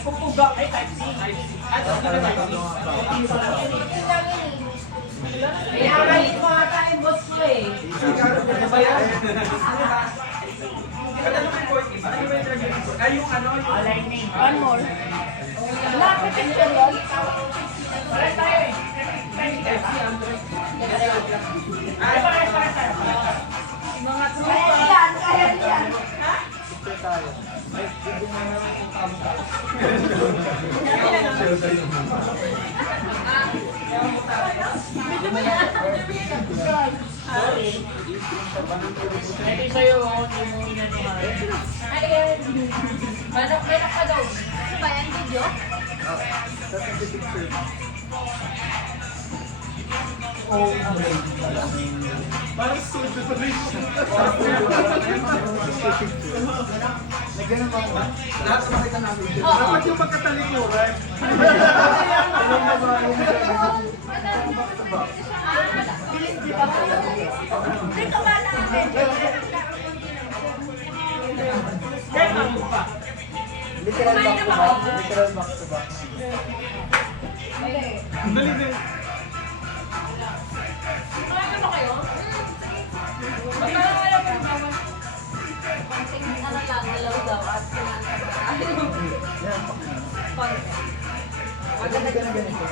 Pupuga. Ay, type C. At type C. Iyakalin mo ata yung boss mo eh. Ano ba yan? Ano ba yung course? Ano ba yung trajectory? Ay, yung ano? Aligning. One more. Lapit yung yun. Pares tayo eh. Type C, Android. Ay, pares tayo. Mga Kaya yan, kaya yan. Ito sa'yo, hindi mo inano. Ayun. Balak ka daw. Ano ba yan, video? Parang sudo pa rin siya. Nagganun ba? Lahat makita namin siya. Dapat yung magkatalikuran. Dito ba namin? Kaya naman pa. Literal back to back. Literal back to back. Ang dali din. Ano ba kayo? Magkakala mo naman. Konting ano lang, nalaw daw at Yan. Maganda ka na ganito.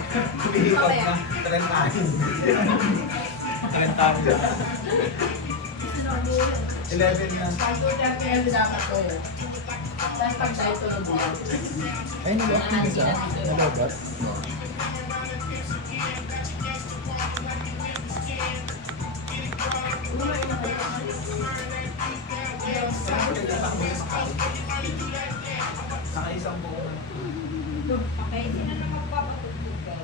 Mamaya. Talentado. 11 na. Ay, nag-open ka sa nalobat? Naka-isang buong. Okay, sino na magpapatutugay?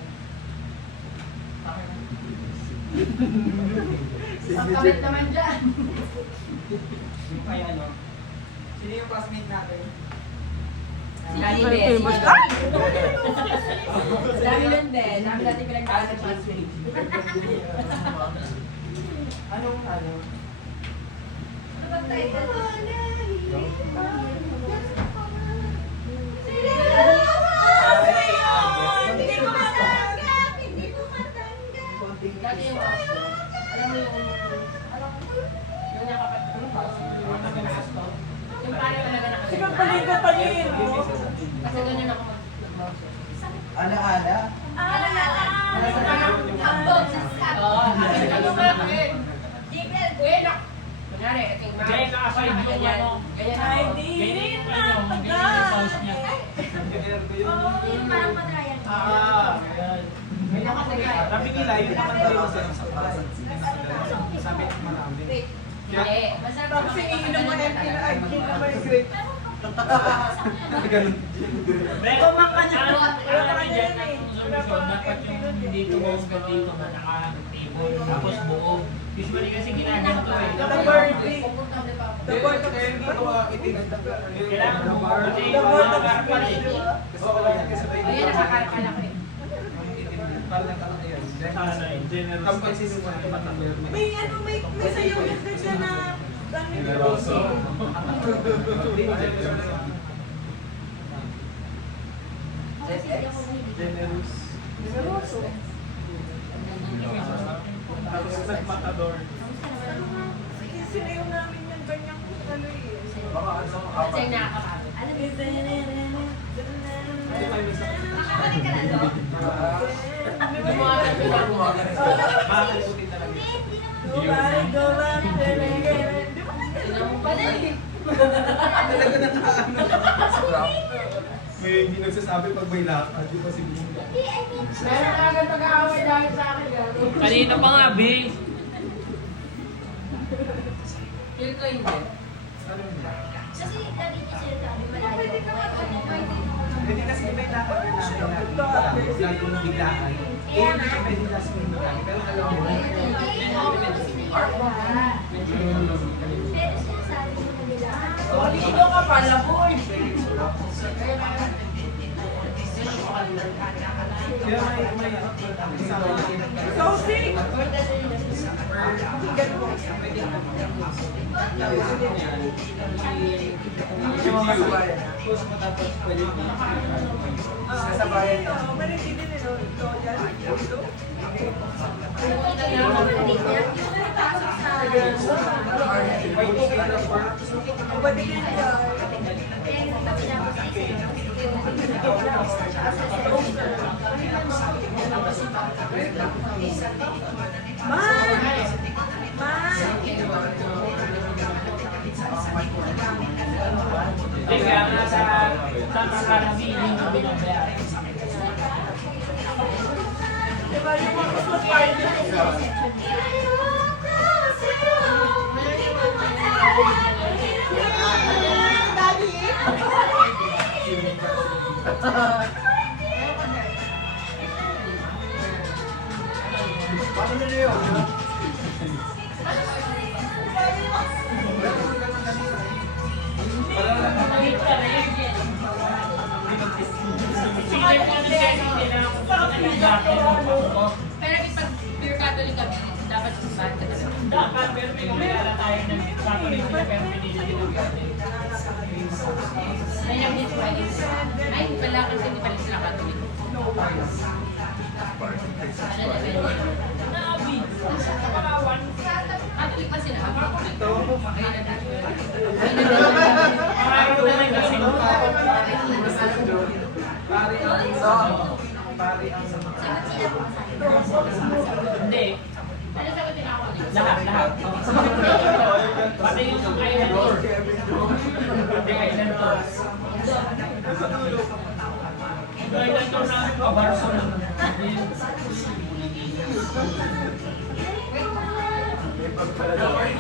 Pagkabit naman dyan. Ay, ano? Sino yung classmate natin? Dami famous. nun din. Dami natin pinagdaan sa classmate. Anong ano? Ano bang title? Hindi ko matanggap! Hindi ko matanggap! Dati yung alam mo yung alam mo yung nakapatid yung pare talaga nakapatid. Sige, palinga pa rin. Kasi ganyan ako Ala-ala? Ambog sa skat. Oo, kasi ano nga eh. Jibel, bueno. Kunyari, ito yung mga. Diyan naka-side yung ano. Ganyan Ay, ako. di Ganyan na yung sauce niya. Yung parang madrayan. Ayan. Ganyan kasi kaya. Sabi nila, yun naman tayo sa sabi ng marami. Wait. Hindi. Basta Kasi iinom mo na yung pina-agin na may great. Ganun. Kumaka na. Dapat yung dito mo dito na naka-table. Tapos buo. Usually kasi ginagawa to eh. The birthday. The board of Kailangan mo. Kasi The board of nakakarapan eh. Gusto ko lang kasi sabay Ayun, nakakarapal ako eh. Parang nagkaroon na yun. Generous. Ang pansinin mo ang matapos. May ano, may sayo na siya na Generoso. Generous. Generoso. Tapos nagmatador. Sige, sinayo namin yung ganyang ano eh. Baka ano, Kasi yung nakakapagod. Alam mo, nakakabalik ka na doon. Gumawa ka na doon. Makakalimutin talaga. Go back, go back. Tingnan mo pala eh. talaga nakakaano. May hindi nagsasabi pag may lakad. Di ba si Bing? Meron na agad pag-aaway dahil sa akin. gano'n. Kanina pa nga, Bing. Feel ko hindi. Kasi lagi niya sila sabi, malayo ako. Hindi kasi may lakad na namin na lagi mong biglaan. Eh, hindi ka pwede last minute lang. Pero alam mo, Pero sinasabi mo na nila, Dito ka pala, boy. Kaya may kasama natin. Sophie! Yung mga kasabayan. Tapos matapos pwede mo kasabayan niya. Meron din nila ito dyan. Ito. Pwede din niya. Man! Hindi, kaya nga sa Marami, hindi mo binabayaran. Diba yung mga Christmas party? Paano nila yun? Pero pag pure Catholic kami, dapat sumahan ka talaga. Dapat, pero may kumilala tayo ng Catholic sila, pero pinili din ang Catholic. May nag-hit wedding. Ay, wala kasi hindi pala sila Catholic. Ano na ba? Naabi. Pakawan. Catholic pa sila. Ito. Parang na lang kasi. Pari ang song. Pari ang song. Hindi. Ano sagot din ako? Lahat. Pati yung island tour. Hindi, island tour. Yung island tour namin pa, Barso lang.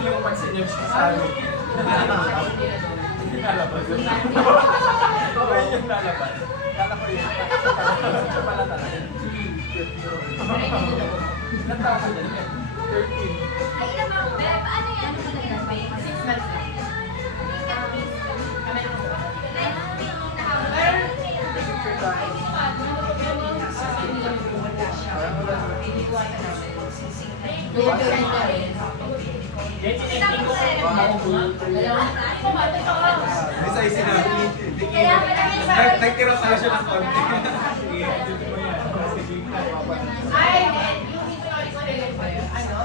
Yung pagsinip siya sa amin. Lalabas. Okay, yung lalabas. Kala ko yun. Siya pala talaga. Ilan taon ka dyan? 13. Ay, ilan mga beb? Ano yan? Ano talaga? 6 months lang. Kami lang po. Picture tayo. Then, sinending ko sa mga Isa yung sinabi. Kaya malaki sa Nagtira tayo siya ng konti. Sige, dito mo yan. Sige, Ay, yung history ko rin pa yun. Ano?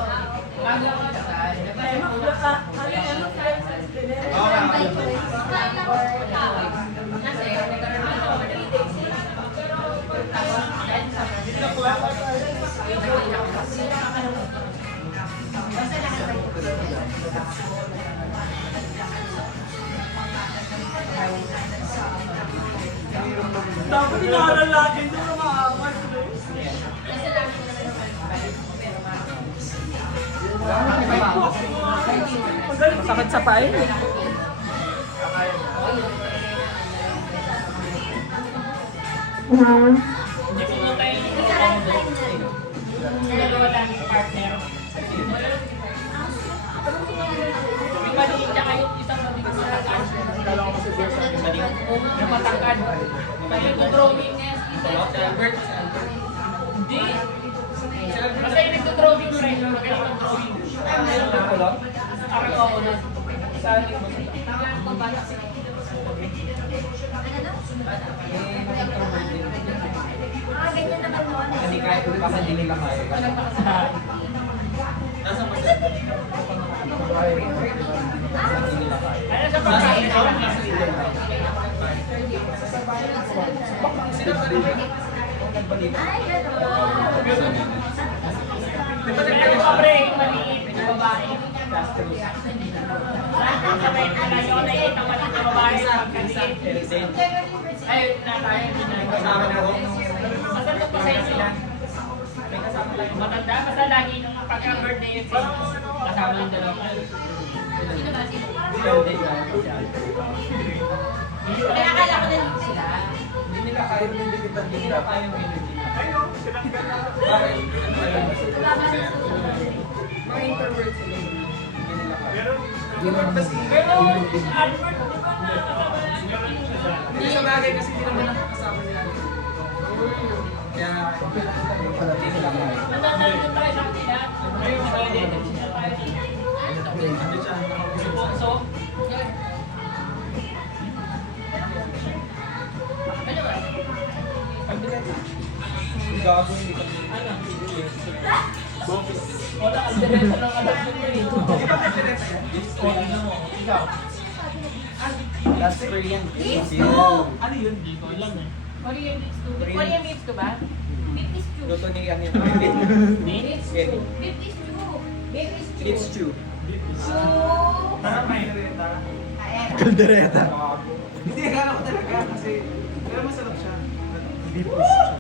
Bago ako kasal, kasi nagkaroon ako ng 3 days. Tapos, yan sa yung nakita ko. Basta lahat Dapat inaral natin doon na maawas. Kasi lagi ko naman naman pero Sakit sa pain. Hindi ko nga tayo dalawa lang partner. Yung maliit tsaka yung isang mabigat sa cancer. Yung maliit. Yung matangkad. May nagdo-drawing niya. Albert. Hindi. Basta yung nagdo-drawing rin. Magaling mag-drawing. Parang ako na. Saan yung mga ganyan naman noon. Hindi kahit kung baka hindi nila kaya. Nasa masaya. Ano sa pagkain? Sino pa rin yun? Nagbalita. Ay, gano'n. Pero pa pre, yung maliit na babae. Lahat ng sabay na yun ay itang maliit na babae pagkaliit. Ay, na tayo Kasama na ako. Basta ito pa sa'yo sila. May kasama tayo. Matanda, basta lagi nung pagka-birthday yun sila. Kasama yung dalawa. sino ba sila? Hindi nila Kaya akala ko na dito sila. Hindi nila kaya yung hindi nila kaya yung energy. Bakit? Mga introvert sila. Hindi nila kaya. Pero, Albert, di ba na kasama na? Hindi sa bagay kasi hindi naman nakakasama nila. Kaya, Nandun tayo sa atin ha. Ngayon, nag-identity sila tayo. ano siya, So, yan. Ano ba? gago hindi ka. Ano? Wala, ang diretso lang alam ko eh. Di ba may direct yan? Wala na mo. Ikaw. Last year yan. Ano yun? Hindi ko alam eh. Korean beats to. Korean beats to ba? Beef is true. Luto ni ano yun? Minutes? Beef is true. Beef is true. It's true. True. Parang may direta. Ayan. Kaldereta. Hindi, akala ko talaga kasi pero masarap siya. Beef